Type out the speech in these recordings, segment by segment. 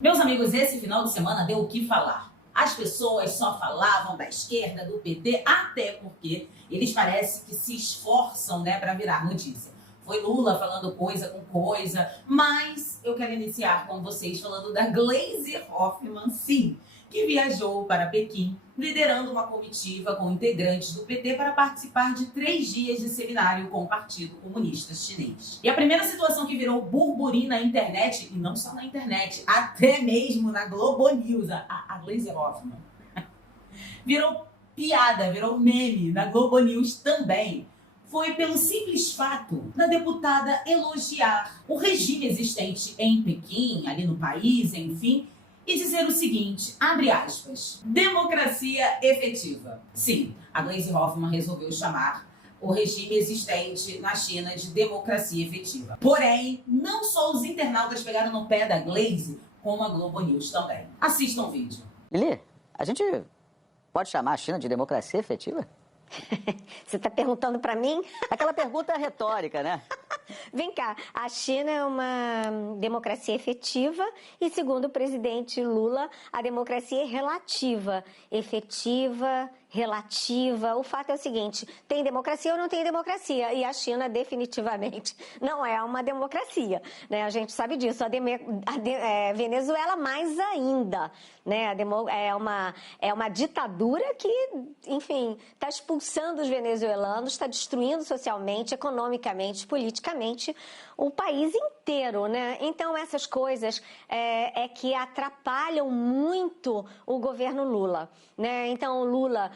Meus amigos, esse final de semana deu o que falar. As pessoas só falavam da esquerda, do PT, até porque eles parecem que se esforçam, para virar notícia. Foi Lula falando coisa com coisa, mas eu quero iniciar com vocês falando da Gleisi Hoffmann, sim, que viajou para Pequim, liderando uma comitiva com integrantes do PT para participar de 3 dias de seminário com o Partido Comunista Chinês. E a primeira situação que virou burburinho na internet, e não só na internet, até mesmo na Globo News, a Gleisi Hoffmann, virou piada, virou meme na Globo News também. Foi pelo simples fato da deputada elogiar o regime existente em Pequim, ali no país, enfim, e dizer o seguinte, abre aspas, democracia efetiva. Sim, a Gleisi Hoffmann resolveu chamar o regime existente na China de democracia efetiva. Porém, não só os internautas pegaram no pé da Gleisi, como a Globo News também. Assistam o vídeo. Lili, a gente pode chamar a China de democracia efetiva? Você está perguntando para mim? Aquela pergunta retórica, né? Vem cá, a China é uma democracia efetiva e, segundo o presidente Lula, a democracia é relativa. Efetiva, relativa. O fato é o seguinte, tem democracia ou não tem democracia? E a China definitivamente não é uma democracia, né? A gente sabe disso. A Venezuela mais ainda, né? É uma ditadura que, enfim, está expulsando os venezuelanos, está destruindo socialmente, economicamente, politicamente o país inteiro, né? Então essas coisas é que atrapalham muito o governo Lula, né? Então o Lula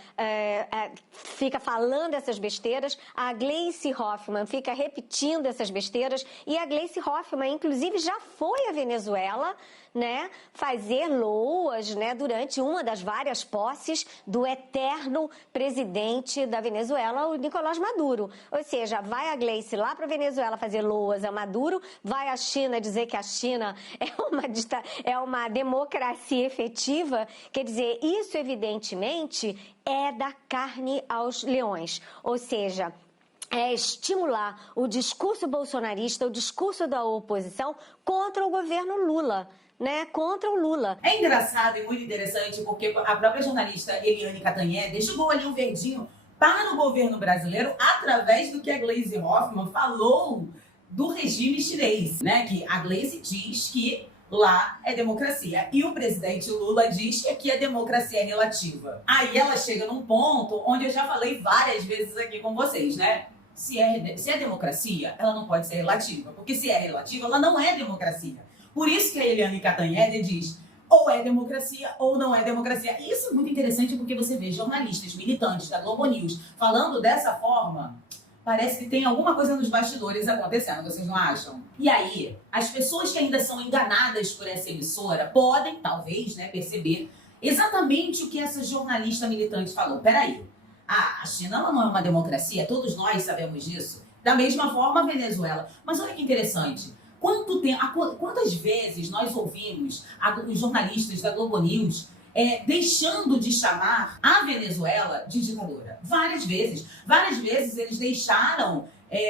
fica falando essas besteiras, a Gleisi Hoffmann fica repetindo essas besteiras e a Gleisi Hoffmann, inclusive, já foi à Venezuela, né, fazer loas, né, durante uma das várias posses do eterno presidente da Venezuela, o Nicolás Maduro. Ou seja, vai a Gleisi lá para a Venezuela fazer loas a Maduro, vai à China dizer que a China é uma democracia efetiva, quer dizer, isso evidentemente é dar carne aos leões, ou seja, é estimular o discurso bolsonarista, o discurso da oposição contra o governo Lula, né, contra o Lula. É engraçado e muito interessante porque a própria jornalista Eliane Cantanhede jogou ali um verdinho para o governo brasileiro através do que a Gleisi Hoffmann falou do regime chinês, né, que a Gleisi diz que lá é democracia e o presidente Lula diz que aqui a democracia é relativa. Aí ela chega num ponto onde eu já falei várias vezes aqui com vocês, né? Se é democracia, ela não pode ser relativa, porque se é relativa, ela não é democracia. Por isso que a Eliane Cantanhede diz ou é democracia ou não é democracia. E isso é muito interessante porque você vê jornalistas, militantes da Globo News falando dessa forma, parece que tem alguma coisa nos bastidores acontecendo, vocês não acham? E aí, as pessoas que ainda são enganadas por essa emissora podem, talvez, perceber exatamente o que essa jornalista militante falou. Peraí, a China ela não é uma democracia, todos nós sabemos disso. Da mesma forma a Venezuela. Mas olha que interessante. Quantas vezes nós ouvimos os jornalistas da Globo News deixando de chamar a Venezuela de ditadura? Várias vezes. Várias vezes eles deixaram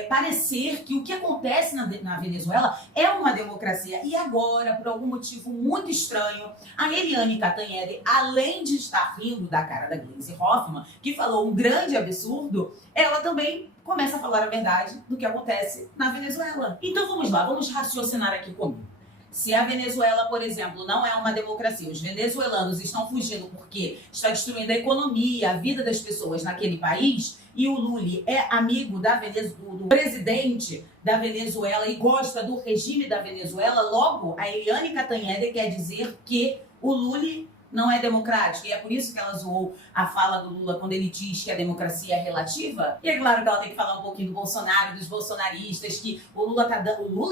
parecer que o que acontece na Venezuela é uma democracia. E agora, por algum motivo muito estranho, a Eliane Cantanhede, além de estar rindo da cara da Gleisi Hoffmann, que falou um grande absurdo, ela também começa a falar a verdade do que acontece na Venezuela. Então vamos lá, vamos raciocinar aqui comigo. Se a Venezuela, por exemplo, não é uma democracia, os venezuelanos estão fugindo porque está destruindo a economia, a vida das pessoas naquele país, e o Lula é amigo do presidente da Venezuela e gosta do regime da Venezuela, logo a Eliane Cantanhede quer dizer que o Lula não é democrático, e é por isso que ela zoou a fala do Lula quando ele diz que a democracia é relativa. E é claro que ela tem que falar um pouquinho do Bolsonaro, dos bolsonaristas, que o Lula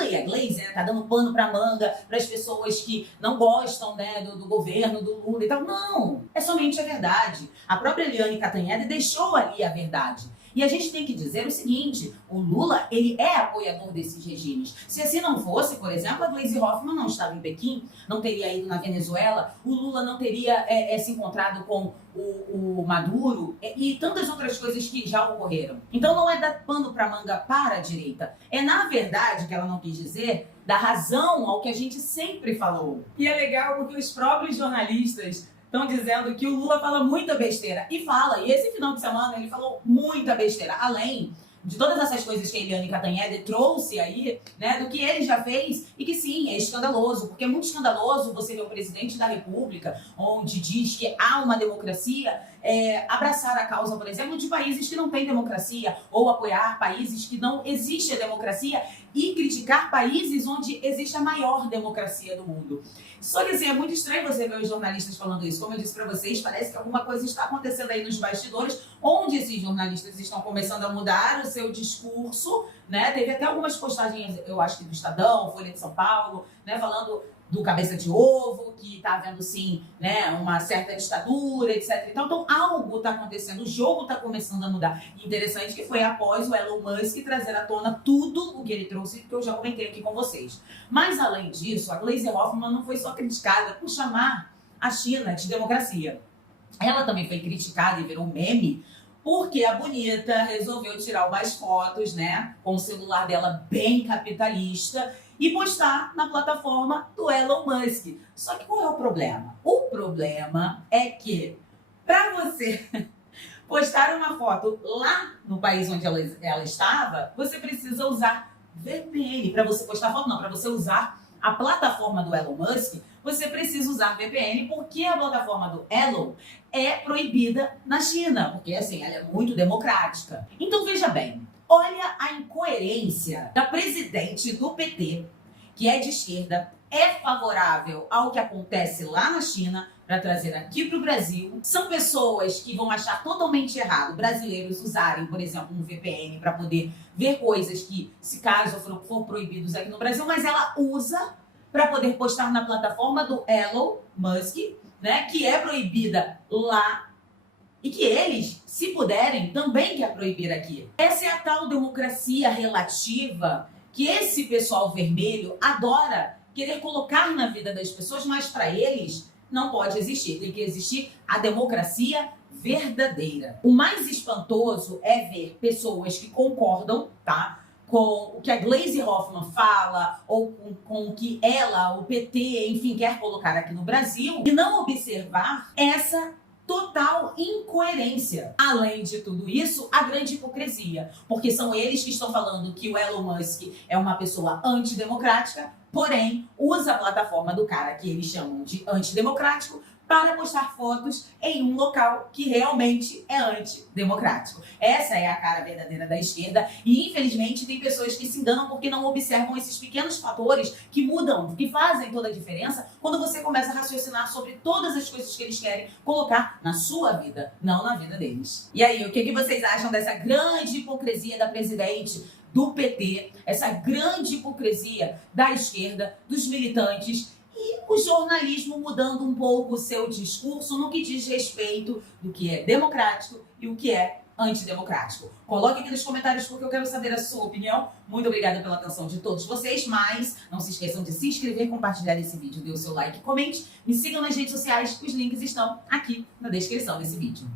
e a Gleisi, tá dando pano pra manga para as pessoas que não gostam, do governo do Lula e tal. Não, é somente a verdade. A própria Eliane Cantanhede deixou ali a verdade. E a gente tem que dizer o seguinte, o Lula, ele é apoiador desses regimes. Se assim não fosse, por exemplo, a Gleisi Hoffmann não estava em Pequim, não teria ido na Venezuela, o Lula não teria se encontrado com o Maduro e tantas outras coisas que já ocorreram. Então não é dar pano para manga para a direita. É, na verdade, que ela não quis dizer, dá razão ao que a gente sempre falou. E é legal porque os próprios jornalistas estão dizendo que o Lula fala muita besteira. E fala. E esse final de semana ele falou muita besteira. Além de todas essas coisas que a Eliane Cantanhede trouxe aí, né, do que ele já fez, e que sim, é escandaloso, porque é muito escandaloso você ver o presidente da República, onde diz que há uma democracia, abraçar a causa, por exemplo, de países que não têm democracia, ou apoiar países que não existe a democracia, e criticar países onde existe a maior democracia do mundo. Só que assim, é muito estranho você ver os jornalistas falando isso. Como eu disse pra vocês, parece que alguma coisa está acontecendo aí nos bastidores, onde esses jornalistas estão começando a mudar o seu discurso, né? Teve até algumas postagens, eu acho que do Estadão, Folha de São Paulo, né? Falando do cabeça de ovo, que está havendo sim, né, uma certa ditadura, etc. Então algo está acontecendo, o jogo está começando a mudar. Interessante que foi após o Elon Musk trazer à tona tudo o que ele trouxe, que eu já comentei aqui com vocês. Mas além disso, a Gleisi Hoffmann não foi só criticada por chamar a China de democracia. Ela também foi criticada e virou meme porque a bonita resolveu tirar umas fotos, né, com o celular dela bem capitalista e postar na plataforma do Elon Musk. Só que qual é o problema? O problema é que para você postar uma foto lá no país onde ela estava, você precisa usar VPN. Para você postar foto, não, para você usar a plataforma do Elon Musk, você precisa usar VPN, porque a plataforma do Elon é proibida na China, porque assim, ela é muito democrática. Então veja bem, olha a incoerência da presidente do PT, que é de esquerda, é favorável ao que acontece lá na China para trazer aqui para o Brasil. São pessoas que vão achar totalmente errado brasileiros usarem, por exemplo, um VPN para poder ver coisas que, se caso for proibidos aqui no Brasil, mas ela usa para poder postar na plataforma do Elon Musk, né, que é proibida lá, e que eles, se puderem, também quer proibir aqui. Essa é a tal democracia relativa que esse pessoal vermelho adora querer colocar na vida das pessoas, mas para eles não pode existir. Tem que existir a democracia verdadeira. O mais espantoso é ver pessoas que concordam, tá, com o que a Gleisi Hoffmann fala, ou com o que ela, o PT, enfim, quer colocar aqui no Brasil, e não observar essa total incoerência. Além de tudo isso, a grande hipocrisia, porque são eles que estão falando que o Elon Musk é uma pessoa antidemocrática, porém usa a plataforma do cara que eles chamam de antidemocrático para postar fotos em um local que realmente é antidemocrático. Essa é a cara verdadeira da esquerda e, infelizmente, tem pessoas que se enganam porque não observam esses pequenos fatores que mudam, que fazem toda a diferença quando você começa a raciocinar sobre todas as coisas que eles querem colocar na sua vida, não na vida deles. E aí, o que vocês acham dessa grande hipocrisia da presidente do PT, essa grande hipocrisia da esquerda, dos militantes, e o jornalismo mudando um pouco o seu discurso no que diz respeito do que é democrático e o que é antidemocrático? Coloque aqui nos comentários porque eu quero saber a sua opinião. Muito obrigada pela atenção de todos vocês, mas não se esqueçam de se inscrever, compartilhar esse vídeo, dê o seu like, comente, me sigam nas redes sociais, os links estão aqui na descrição desse vídeo.